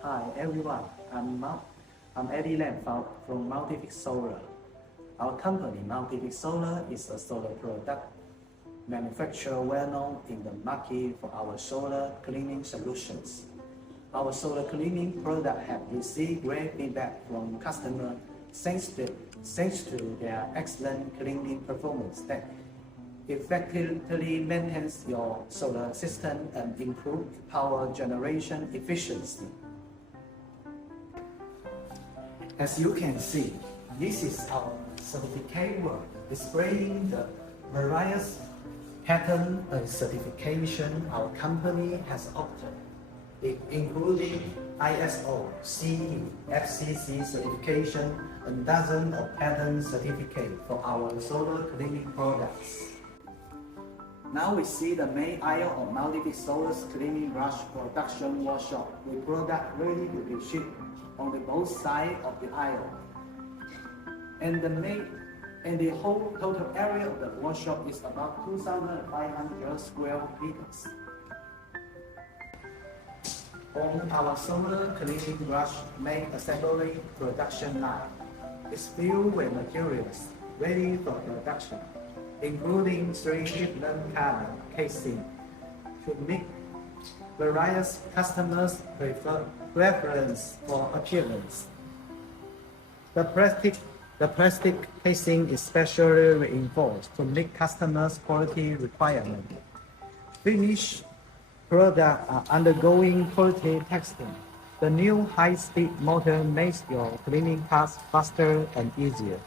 Hi everyone, I'm Eddie Lam from Multifit Solar. Our company, Multifit Solar, is a solar product manufacturer well known in the market for our solar cleaning solutions. Our solar cleaning product have received great feedback from customers thanks to their excellent cleaning performance that effectively maintains your solar system and improve power generation efficiency. As you can see, this is our certificate work displaying the various pattern and certification our company has obtained, including ISO, CE, FCC certification, and dozens of patent certificates for our solar cleaning products. Now we see the main aisle of Multifit Solar Cleaning Brush production workshop with product ready to be shipped on the both sides of the aisle. And the whole total area of the workshop is about 2,500 square meters. On our solar cleaning brush make assembly production line is filled with materials ready for production, including 3 different color casing to meet various customers' preference for appearance. The plastic casing is specially reinforced to meet customers' quality requirements. Finished products are undergoing quality testing. The new high-speed motor makes your cleaning task faster and easier.